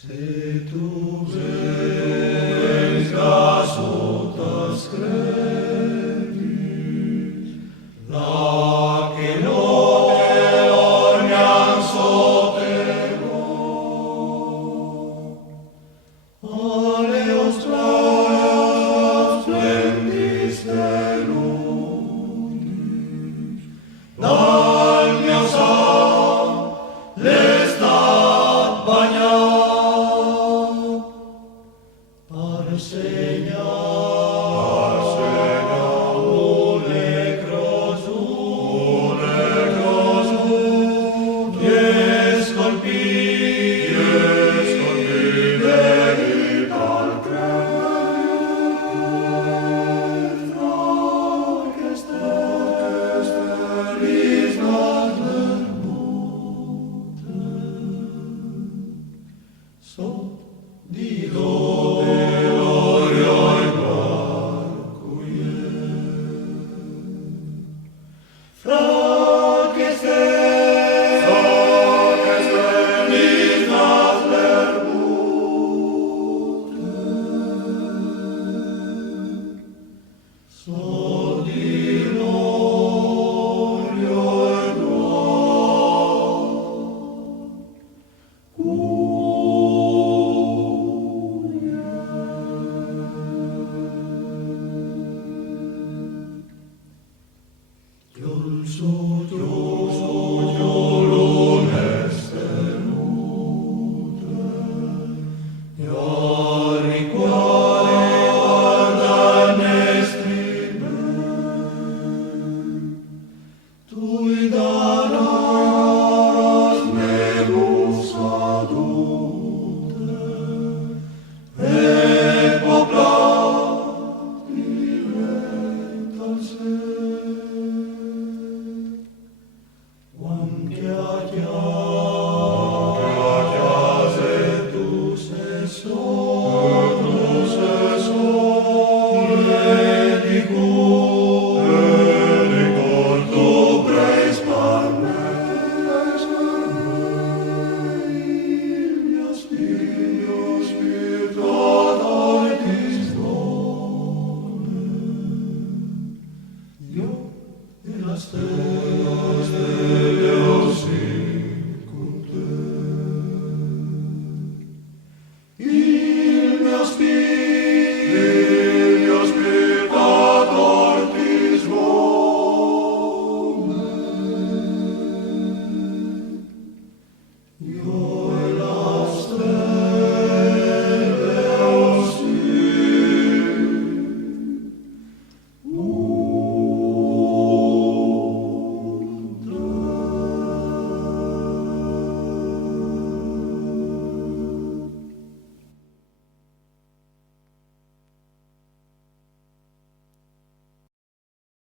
Se tu vengas sotas credis, la che lode ormian sotego, aleos clareos splendis stellutis, dal mio sang l'estat bagnat, par segnal ulecrosum, pies colpi verit al credit, orchesteris nat vermute, sot di lode gloriae Marcuie. Frac estelis nat vermute, sot di gloriae Marcuie.